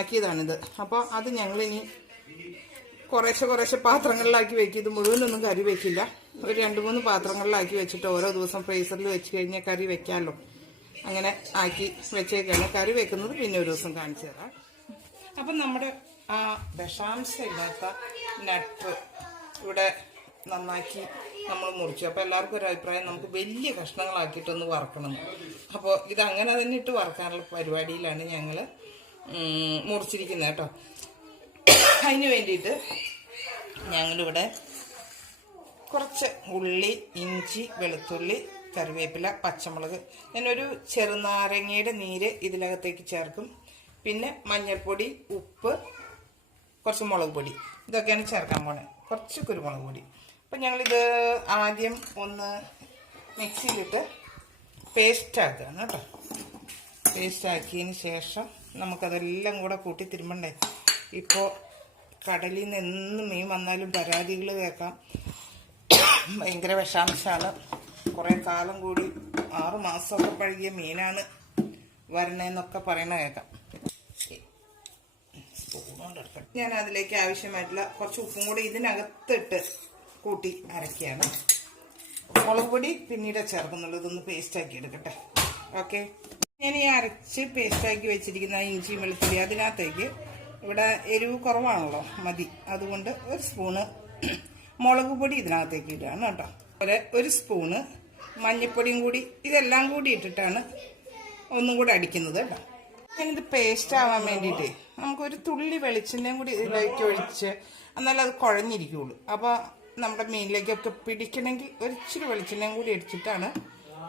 നന്നാക്കിയതാണിത്. അപ്പോൾ അത് ഞങ്ങളിനി കുറേശ്ശെ പാത്രങ്ങളിലാക്കി വെക്കും. ഇത് മുഴുവനൊന്നും കറി വെക്കില്ല. ഒരു 2-3 പാത്രങ്ങളിലാക്കി വെച്ചിട്ട് ഓരോ ദിവസം ഫ്രീസറിൽ വെച്ച് കഴിഞ്ഞാൽ കറി വെക്കാമല്ലോ. അങ്ങനെ ആക്കി വെച്ചേക്കാണ്. കറി വെക്കുന്നത് പിന്നെ ഒരു ദിവസം കാണിച്ചു തരാം. അപ്പം നമ്മുടെ ആ വിഷാംശമില്ലാത്ത നട്ട് ഇവിടെ നന്നാക്കി നമ്മൾ മുറിച്ചു. അപ്പോൾ എല്ലാവർക്കും ഒരു അഭിപ്രായം നമുക്ക് വലിയ കഷ്ണങ്ങളാക്കിയിട്ടൊന്ന് വറക്കണം. അപ്പോൾ ഇതങ്ങനെ തന്നെ ഇട്ട് വറക്കാനുള്ള പരിപാടിയിലാണ് ഞങ്ങൾ മുറിച്ചിരിക്കുന്നത് കേട്ടോ. അതിന് വേണ്ടിയിട്ട് ഞങ്ങളിവിടെ കുറച്ച് ഉള്ളി, ഇഞ്ചി, വെളുത്തുള്ളി, കറിവേപ്പില, പച്ചമുളക്, ഞാനൊരു ചെറുനാരങ്ങയുടെ നീര് ഇതിനകത്തേക്ക് ചേർക്കും. പിന്നെ മഞ്ഞൾപ്പൊടി, ഉപ്പ്, കുറച്ച് മുളക് പൊടി, ഇതൊക്കെയാണ് ചേർക്കാൻ പോണേ. കുറച്ച് കുരുമുളക് പൊടി. അപ്പം ഞങ്ങളിത് ആദ്യം ഒന്ന് മിക്സിയിലിട്ട് പേസ്റ്റാക്കുകയാണ് കേട്ടോ. പേസ്റ്റാക്കിയതിന് ശേഷം നമുക്കതെല്ലാം കൂടെ കൂട്ടി തിരുമ്പണ്ടേ. ഇപ്പോൾ കടലിൽ നിന്ന് എന്നും മീൻ വന്നാലും പരാതികൾ കേൾക്കാം. ഭയങ്കര വിഷാംശമാണ്. കുറേ കാലം കൂടി 6 മാസമൊക്കെ പഴകിയ മീനാണ് വരണേന്നൊക്കെ പറയണ കേൾക്കാം. ഞാൻ അതിലേക്ക് ആവശ്യമായിട്ടുള്ള കുറച്ച് ഉപ്പും കൂടി ഇതിനകത്തിട്ട് കൂട്ടി അരക്കുകയാണ്. മുളക് പൊടി പിന്നീട് ചേർക്കുന്നുള്ളൂ. ഇതൊന്ന് പേസ്റ്റാക്കി എടുക്കട്ടെ. ഓക്കെ, ഞാൻ ഈ അരച്ച് പേസ്റ്റാക്കി വെച്ചിരിക്കുന്ന ഇഞ്ചി വെളുത്തുള്ളി അതിനകത്തേക്ക് ഇവിടെ എരിവ് കുറവാണല്ലോ, മതി. അതുകൊണ്ട് 1 സ്പൂണ് മുളക് പൊടി ഇതിനകത്തേക്ക് ഇടുകയാണ് കേട്ടോ. അതുപോലെ 1 സ്പൂണ് മഞ്ഞൾപ്പൊടിയും കൂടി, ഇതെല്ലാം കൂടി ഇട്ടിട്ടാണ് ഒന്നും കൂടെ അടിക്കുന്നത് കേട്ടോ. ഞാനിത് പേസ്റ്റ് ആവാൻ വേണ്ടിയിട്ടേ നമുക്കൊരു തുള്ളി വെളിച്ചെണ്ണയും കൂടി ഇതിലേക്ക് ഒഴിച്ച്, എന്നാലും അത് കുഴഞ്ഞിരിക്കുകയുള്ളൂ. അപ്പോൾ നമ്മുടെ മീനിലേക്കൊക്കെ പിടിക്കണമെങ്കിൽ ഒരിച്ചിരി വെളിച്ചെണ്ണയും കൂടി അടിച്ചിട്ടാണ്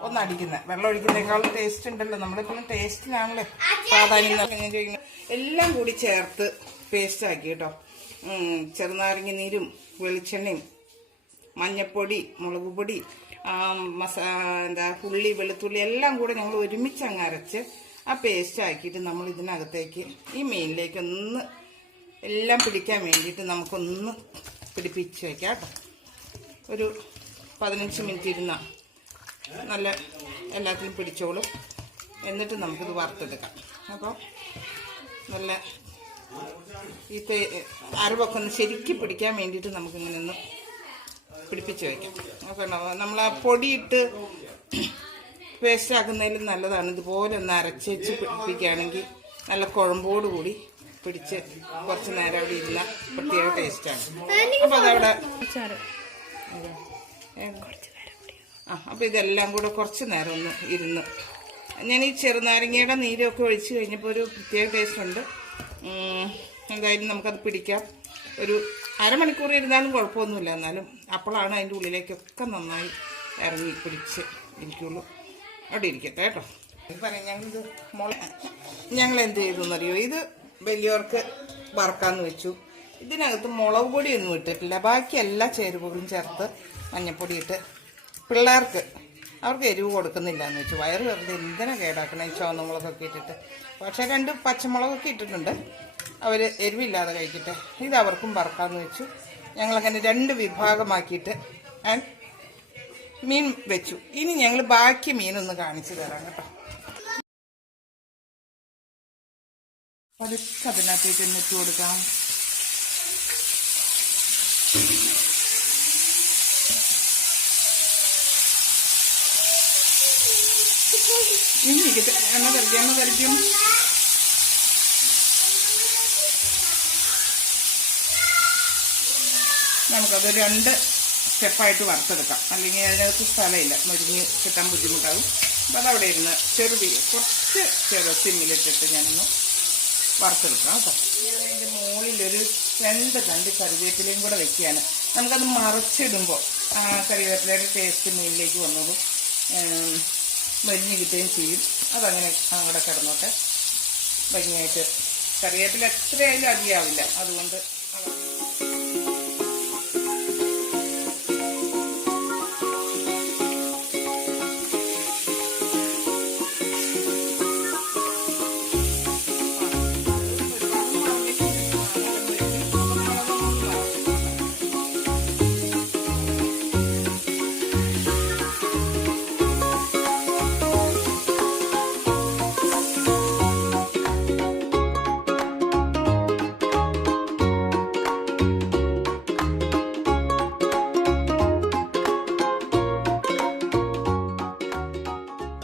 ഒന്ന് അടിക്കുന്നത്. വെള്ളം ഒഴിക്കുന്നതിനേക്കാളും ടേസ്റ്റ് ഉണ്ടല്ലോ. നമ്മളെപ്പോഴും ടേസ്റ്റിനാണല്ലോ പ്രാധാന്യം ചോദിക്കുന്നത്. എല്ലാം കൂടി ചേർത്ത് പേസ്റ്റ് ആക്കി കേട്ടോ. ചെറുനാരങ്ങ നീരും വെളിച്ചെണ്ണയും മഞ്ഞപ്പൊടി, മുളക് പൊടി, ഉള്ളി, വെളുത്തുള്ളി എല്ലാം കൂടെ ഞങ്ങൾ ഒരുമിച്ച് അങ്ങ് അരച്ച് ആ പേസ്റ്റ് ആക്കിയിട്ട് നമ്മൾ ഇതിനകത്തേക്ക് ഈ മീനിലേക്ക് ഒന്ന് എല്ലാം പിടിക്കാൻ വേണ്ടിയിട്ട് നമുക്കൊന്ന് പിടിപ്പിച്ച് വയ്ക്കാം കേട്ടോ. ഒരു 15 മിനിറ്റ് ഇരുന്നാൽ നല്ല എല്ലാത്തിനും പിടിച്ചോളും. എന്നിട്ട് നമുക്കിത് വറുത്തെടുക്കാം. അപ്പോൾ നല്ല ഈ അരവൊക്കെ ഒന്ന് ശരിക്കും പിടിക്കാൻ വേണ്ടിയിട്ട് നമുക്കിങ്ങനെ ഒന്ന് പിടിപ്പിച്ച് വയ്ക്കാം. അപ്പോൾ നമ്മൾ ആ പൊടിയിട്ട് പേസ്റ്റ് ആക്കുന്നതിലും നല്ലതാണ്. ഇതുപോലെ ഒന്ന് അരച്ചേച്ച് പിടിപ്പിക്കുകയാണെങ്കിൽ നല്ല കുഴമ്പോടുകൂടി പിടിച്ച് കുറച്ച് നേരം അവിടെ ഇരുന്ന പ്രത്യേക ടേസ്റ്റാണ്. അപ്പോൾ അതവിടെ അപ്പോൾ ഇതെല്ലാം കൂടെ കുറച്ച് നേരം ഒന്ന് ഇരുന്ന് ഞാൻ ഈ ചെറുനാരങ്ങയുടെ നീരൊക്കെ ഒഴിച്ച് കഴിഞ്ഞപ്പോൾ ഒരു പ്രത്യേക ടേസ്റ്റ് ഉണ്ട്. എന്തായാലും നമുക്കത് പിടിക്കാം. ഒരു അരമണിക്കൂർ ഇരുന്നാലും കുഴപ്പമൊന്നുമില്ല. എന്നാലും അപ്പോഴാണ് അതിൻ്റെ ഉള്ളിലേക്കൊക്കെ നന്നായി ഇറങ്ങി പിടിച്ച് ഇരിക്കുള്ളൂ. അവിടെ ഇരിക്കട്ടെ കേട്ടോ. പറയാം, ഞങ്ങൾ എന്ത് ചെയ്തു എന്നറിയോ, ഇത് വലിയവർക്ക് വറക്കാമെന്ന് വെച്ചു. ഇതിനകത്ത് മുളക് പൊടിയൊന്നും ഇട്ടിട്ടില്ല. ബാക്കി എല്ലാ ചേരുവകളും ചേർത്ത് മഞ്ഞൾപ്പൊടി ഇട്ട് പിള്ളേർക്ക് അവർക്ക് എരിവ് കൊടുക്കുന്നില്ല എന്ന് വെച്ചു. വയറ് വെറുതെ എന്തിനാ കേടാക്കണം ഈ ചുവന്ന മുളകൊക്കെ ഇട്ടിട്ട്. പക്ഷേ 2 പച്ചമുളകൊക്കെ ഇട്ടിട്ടുണ്ട്. അവർ എരിവില്ലാതെ കഴിക്കട്ടെ. ഇത് അവർക്കും വറക്കാമെന്ന് വെച്ചു. ഞങ്ങളങ്ങനെ 2 വിഭാഗമാക്കിയിട്ട് മീൻ വെച്ചു. ഇനി ഞങ്ങൾ ബാക്കി മീനൊന്ന് കാണിച്ചു തരാം കേട്ടോ. അതൊക്കെ അതിനകത്തേക്ക് ഇട്ട് കൊടുക്കാം. ഇനി എണ്ണ കറിക്കും നമുക്കത് 2 സ്റ്റെപ്പായിട്ട് വറുത്തെടുക്കാം. അല്ലെങ്കിൽ അതിനകത്ത് സ്ഥലമില്ല, മുരിഞ്ഞ് കിട്ടാൻ ബുദ്ധിമുട്ടാകും. അപ്പം അതവിടെ ഇരുന്ന് കുറച്ച് സിമ്മിലിട്ടിട്ട് ഞാനൊന്ന് വറുത്തെടുക്കാം കേട്ടോ. അതിൻ്റെ മുകളിലൊരു 2 തണ്ട് കറിവേപ്പിലയും കൂടെ വെക്കുകയാണ്. നമുക്കത് മറിച്ചിടുമ്പോൾ കറിവേപ്പിലയുടെ ടേസ്റ്റ് മീനിലേക്ക് വന്നതും മരിഞ്ഞ് കിട്ടുകയും ചെയ്യും. അതങ്ങനെ അങ്ങോട്ട് കിടന്നോട്ടെ. ഭംഗിയായിട്ട് കറിവേപ്പില എത്രയായാലും അധികമാവില്ല. അതുകൊണ്ട്